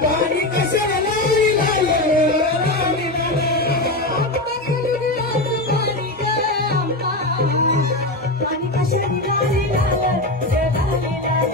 पाणी कशाला लाली लाल लाली लाल पाणी ग आंबा पाणी कशाला लाली लाल लाली लाल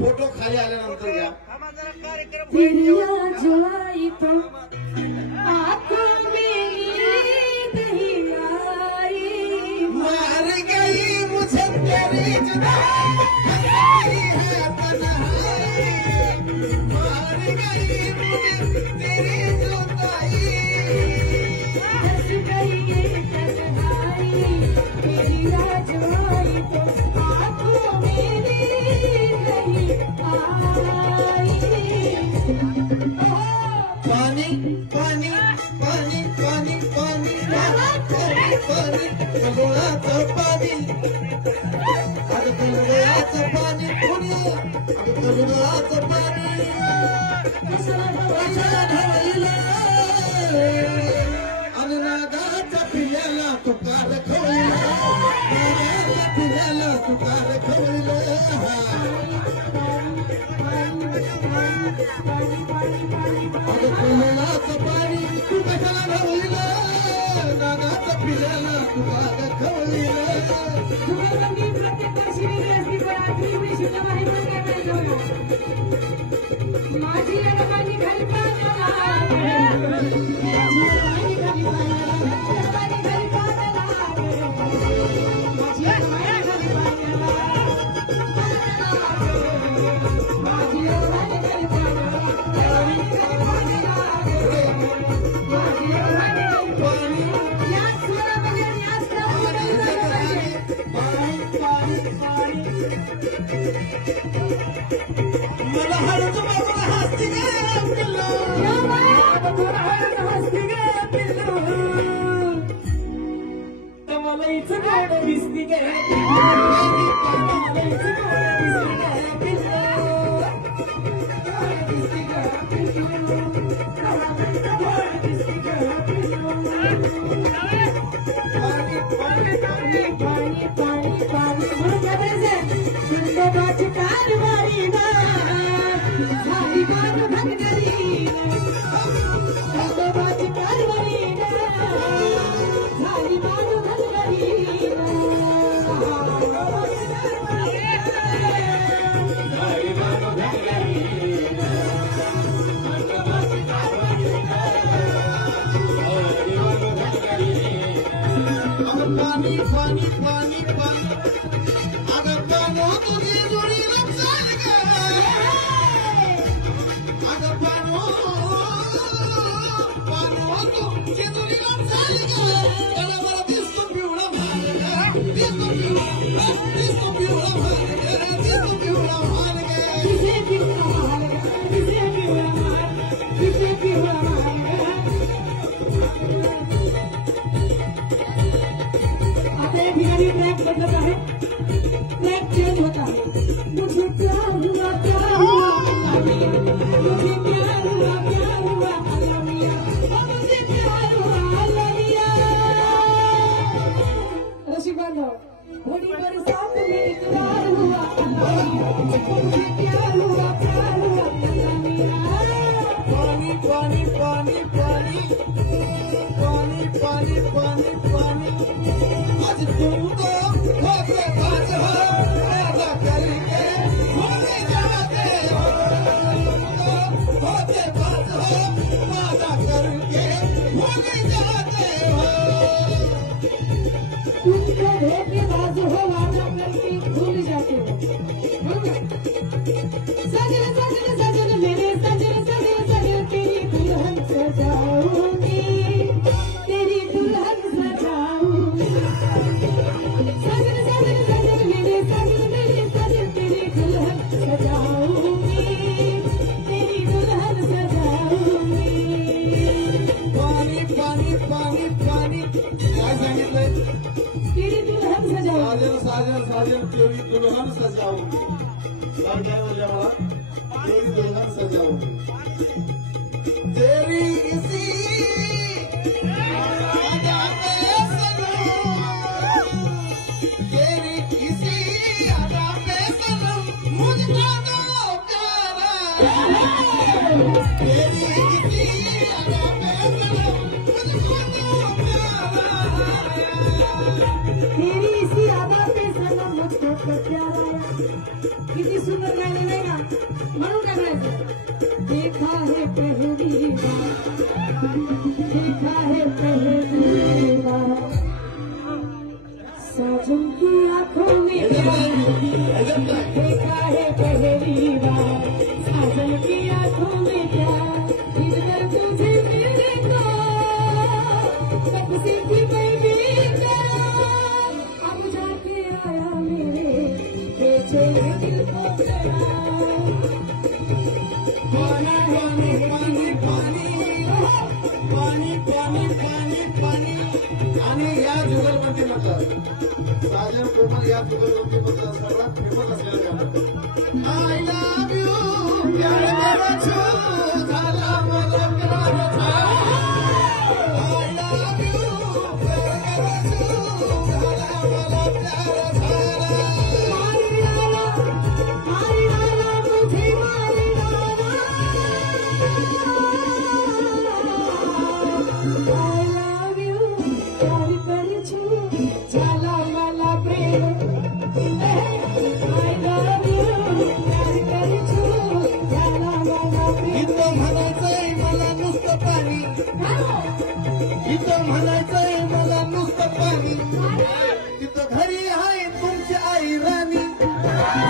फोटो खाली आल्यानंतर घ्या चिड़िया जुलाई तो आंखों में नींद ही आई मार गई मुझे तेरी जुदाई है तन्हाई मार गई मुझे तेरी जुदाई हंस गई ये तन्हाई चिड़िया जुलाई तो आंखों में नींद ही आई पानी पानी पानी पानी पानी पानी गंगोळाचं पाणी अगं गंगोळाचं पाणी पुणे अगं गंगोळाचं पाणी कशाला ढवळलं आणि नागाच्या पिल्याला तुकार खवळलं नागाच्या पिल्याला तुकार खवळलं गंगोळाचं पाणी तू कशाला ढवळलं नागाच्या पिल्याला तुकार खवळलं माझी रंगानी घरी मला हळद मारून हसती गे पिल्लू मला इथं गोड दिसती गे पाणी पाणी पाणी पाणी अगं पानो तुझी जोडीला चाल ग अगं पानो पानो तुझी जोडीला चाल ग मला दिसतो पिवळा भाग दिसतो पिवळा भाग दिसतो पिवळा भाग प्यार हुआ अल्लाह मियां, मुझे प्यार हुआ अल्लाह मियां। रशी बांधव, थोड़ी बरसात में इकरार हुआ अल्लाह मियां, मुझे प्यार हुआ अल्लाह मियां। पानी पानी पानी पानी पानी पानी पानी पानी आज तुम तो होते बाज हो वादा करके होने जाते हो, होते बाज हो वादा करके होने जाते हो। तुम तो धोखेबाज हो वादा करके भूल जाते हो। सजन सजन सजन मेरे सजन सजन सजन तेरी दुल्हन सजाऊंगी, तेरी दुल्हन सजाऊंगी। सजन सजन सजन मेरे सजन तेरी दुल्हन सजाऊंगी, तेरी दुल्हन सजाऊंगी। पानी पानी पानी पानी काय सांगितलंय? तेरी दुल्हन सजाऊंगी। साजन साजन साजन तेरी दुल्हन सजाऊंगी। काय काय बोलल्या मला? तेरी दुल्हन सजाऊंगी। तेरी इसी अदा पे सनम, तेरी इसी अदा पे सनम मुझको दो प्यारा, तेरी इसी अदा पे सनम मुझको दो प्यारा। तेरी इसी आदा पे सनम मुझको तो प्यारा। किती सुंदर गाणे नाही ना, म्हणून काय म्हणायचं? देखा है पहली बार, देखा है पहली बार साजन की आंखों में प्यार, देखा है पहली बार साजन की आंखों में प्यार। इधर तुझे मेरे को सबसे भी मैं बेकार, अब जाके आया मेरे बेचैन दिल को पानी पानी पानी पानी पानी पानी पानी आणि या जुगलबंदीमधलं साजन कोमल या जुगलबंदीमधलं सर्वात फेमस असलेलं गाणं आय लव्ह यू प्यार मेरा छू झाला मला प्यार झाला, आय लव्ह यू प्यार मेरा छू झाला मला प्यार झाला। मारी डाला मुझे मारी डाला, I love you प्यार कर छू झाला मला प्रेम, I love you प्यार कर छू झाला मला प्रेम। इथं म्हणायचंय मला नुसतं पाणी, इथं म्हणायचंय मला नुसतं पाणी, तिथं घरी आहे तुमची आई राणी,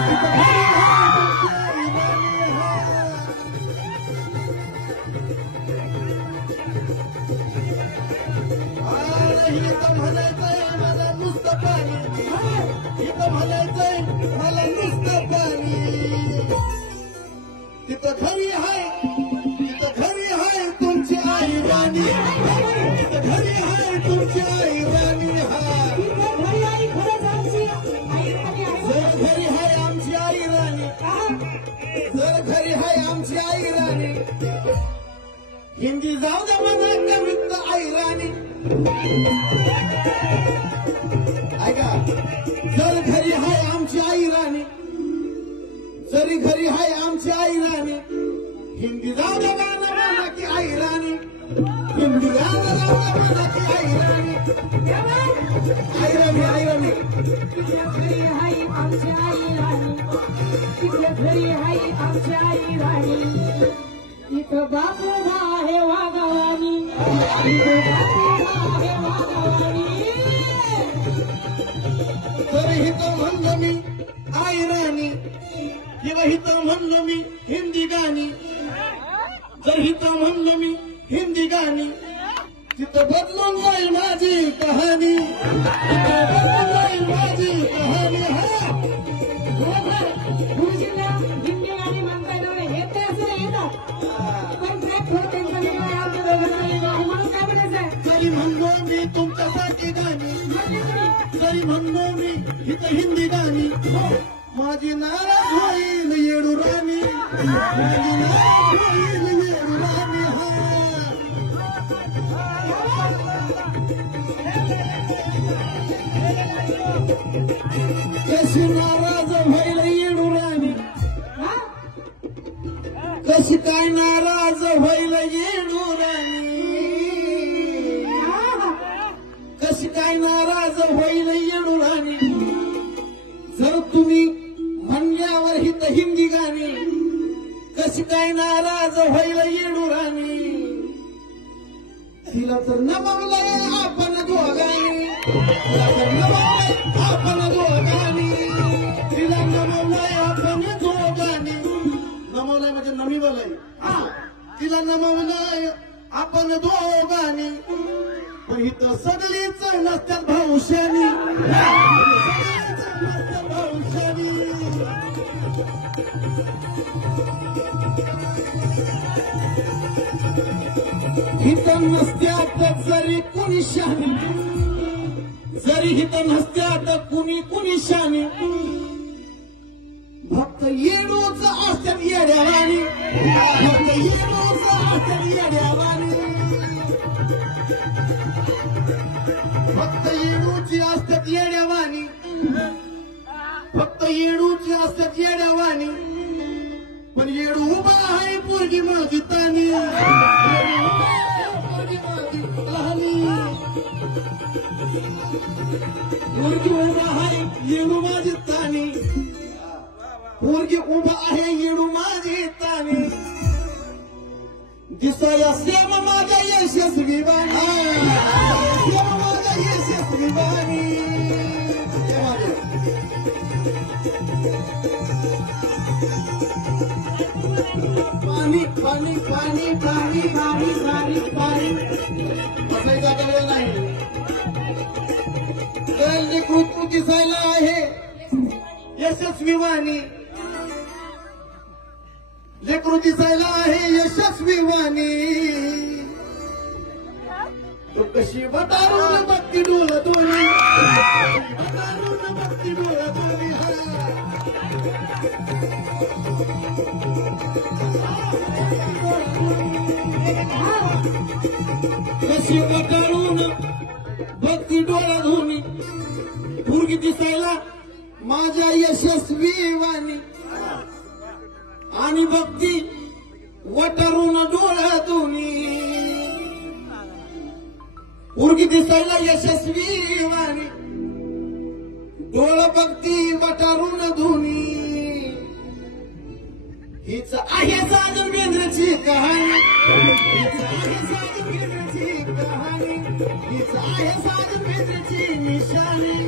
तिथं घरी आहे तुमची आई राणी हा। इथं म्हणायचंय मला नुसतं पाणी, इथं म्हणायचंय मला नुसतं पाणी, तिथं घरी आहे, तिथं घरी आहे तुमची आई राणी, तिथं घरी आहे तुमची आई राणी हा। इथं घरी आई खरंच आमची आई राणी आहे। जर घरी आहे आमची आई राणी, जर घरी आहे आमची आई राणी, हिंदी जाऊ द्या मला कवित आई राणी, ऐका जर घरी आहे आमची आई राणी, जरी घरी आहे आमची आई राणी, हिंदी जाऊ द्या गाणं म्हणा की आई राणी, हिंदी गाणं गाणं म्हणा की आई राणी, आई राणी आई राणी। तिथं घरी आहे आमची आई राणी, तिथं घरी आहे आमची आई राणी, इथं बापूबा आहे वाघवाणी, इथं बापूबा आहे वाघवाणी। जर हिथं म्हणलं मी आई राणी किंवा हिथं म्हणलं मी हिंदी गाणी, जर हिथं म्हणलं मी हिंदी गाणी, तिथं बदलून जाईल माझी कहाणी, तिथं बदलून जाईल माझी कहाणी हा। गुरुजींना हिंदी गाणी म्हणता येणार हे तर असं येतात, पण त्यांचा निर्णय आमच्या दोघांना वेगळा आहे, म्हणून काय म्हणायचं? जरी म्हणलो मी तुमच्यासाठी गाणी, जरी म्हणलो मी हिथं हिंदी गाणी, माझी नाराज होईल येडू राणी, कशी नाराज व्हायल येडू राणी कशी काय नाराज व्हायल येडू राणी कशी काय नाराज व्हायल येडू राणी जर तुम्ही म्हणल्यावर हित हिंदी गाणी कशी काय नाराज व्हायल येडू राणी तिला तर नमवलंय आपण दोघांनी आपण दोघांनी तिला नमवलंय आपण दोघांनी नमवलंय म्हणजे नमिवलंय तिला नमवलंय आपण दोघांनी पण इथं सगळीच नसतात भाऊशानी भाऊशानी हितं नसत्यात जरी कुणी शानी जरी हितं नसत्यात कुणी शानी फक्त येडूच असतात येड्यावानी फक्त येडूच असतात येड्यावानी फक्त येडूची असतात येड्यावानी फक्त येडूची असतात येड्यावानी पण येडू उभा आहे पोरगी मळजितानी पोरगी उभा आहे येडू माझी तानी पोरगी उभा आहे येडू माझी तानी दिसाया श्याम माझा यशस्वी बाणी श्याम माझा यशस्वी बाणी पाणी पाणी पाणी पाणी पाणी पाणी पाणी बसायचा वेळ नाही कृती दिसायला आहे यशस्वी वाणी लेकरू दिसायला आहे यशस्वी वाणी तो कशी वटारून बघती डोळ दोन्ही वटारून बघती डोळ दोन्ही कशी वटारून बघती डोळा धोनी पोरगी दिसायला माझ्या यशस्वी वाणी आणि भक्ती वटारून डोळ्यातून पोरगी दिसायला यशस्वी वाणी डोळ भक्ती वटारून धुनी हीच आहे साजन बेंद्रची कहाणी हीच आहे साजन बेंद्रची कहाणी हीच आहे साजन बेंद्रची निशाणी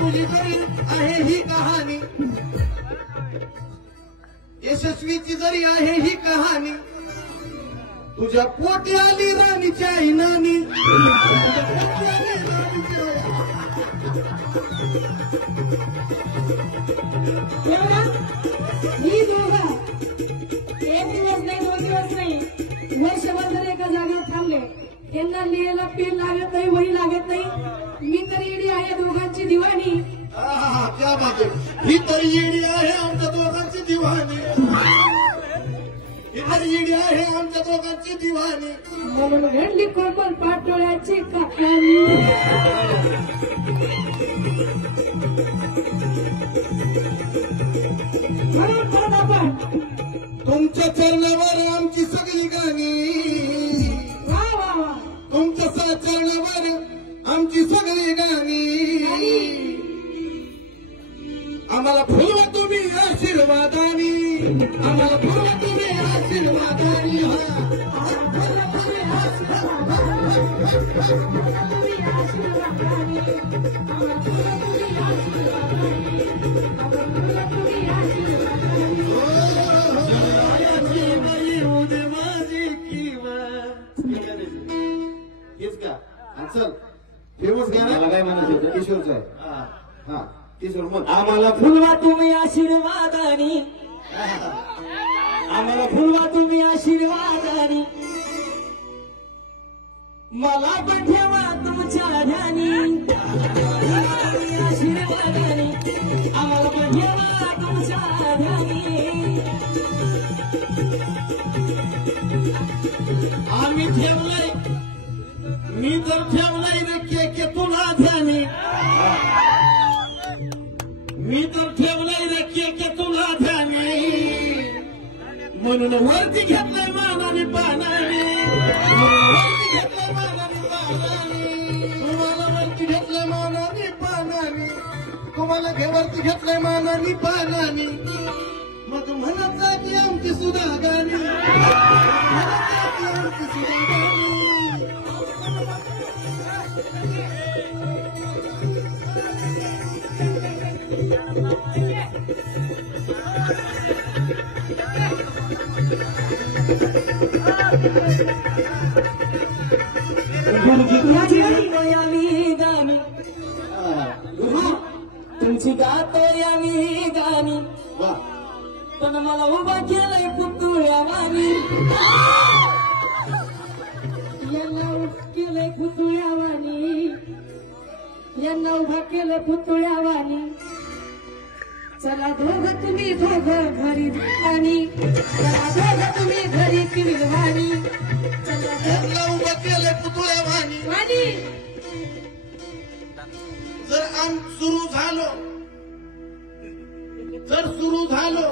तुझी तरी आहे ही कहाणी यशस्वीची जरी आहे ही कहाणी तुझ्या पोटी आली राणीची आई नानी ही दोघं एक दिवस नाही 2 दिवस नाही वर्षभर जर एका जागेत थांबले यांना लिहायला पेन लागत नाही वही लागत नाही मी तर येडी आहे दोघांची दिवाणी क्या बात आहे ही तर येडी आहे आमच्या दोघांची दिवाणी ही तर येडी आहे आमच्या दोघांची दिवाणी म्हणून घडली कोमल पाटोळ्याची कहाणी म्हणून परत आपण तुमच्या चरणावर आमची सगळी गाणी वा वा वा तुमच्या चरणावर आमची सगळी गाणी आम्हाला फुलवा तुम्ही आशीर्वादानी आम्हाला फुलवा तुम्ही आशीर्वादानी माझी किंवा हेच का चल फेमस गाणं काय म्हणायचं किशोरचं आहे हा किशोर मग आम्हाला फुलवा तुम्ही आशीर्वादानी आम्हाला फुलवा तुम्ही आशीर्वादानी मला पण ठेवा तुमच्या ध्यानी आशीर्वादानी आम्हाला पण ठेवा तुमच्या ध्यानी आम्ही ठेवलंय, मी तर ठेवलंय रे के तुला ध्यानी, मी तर ठेवलंय रे के तुला ध्यानी, म्हणून वरती घेतलंय मानाने पानाने, तुम्हाला वरती घेतलंय मानाने पानाने, तुम्हाला वरती घेतलंय मानाने पानाने, मग म्हणत की आमची सुद्धा गाणी, आमची सुद्धा गाणी. तुमची गातो यामी गाणी, पण मला उभा केलंय पुतळ्यावानी, यांना केलंय पुतळ्यावानी, यांना उभा केलंय पुतळ्यावानी. चला दोघं तुम्ही दोघं घरी वाणी, चला दोघं तुम्ही घरी किरवाणी, चला यांना उभं केलंय पुतळ्यावानी. वाणी. जर सुरू झालो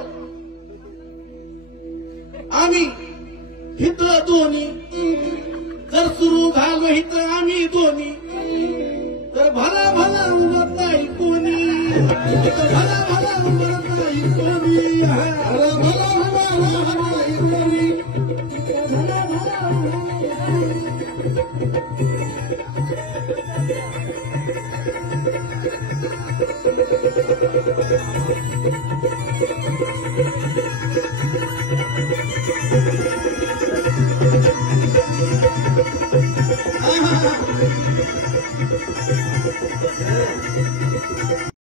आम्ही हिथं दोन्ही, जर सुरू झालो हिथं आम्ही दोन्ही, तर भला भला उमत नाही कोणी, भला भला उमत नाही कोणी, भला भला उमत नाही कोणी. भला भला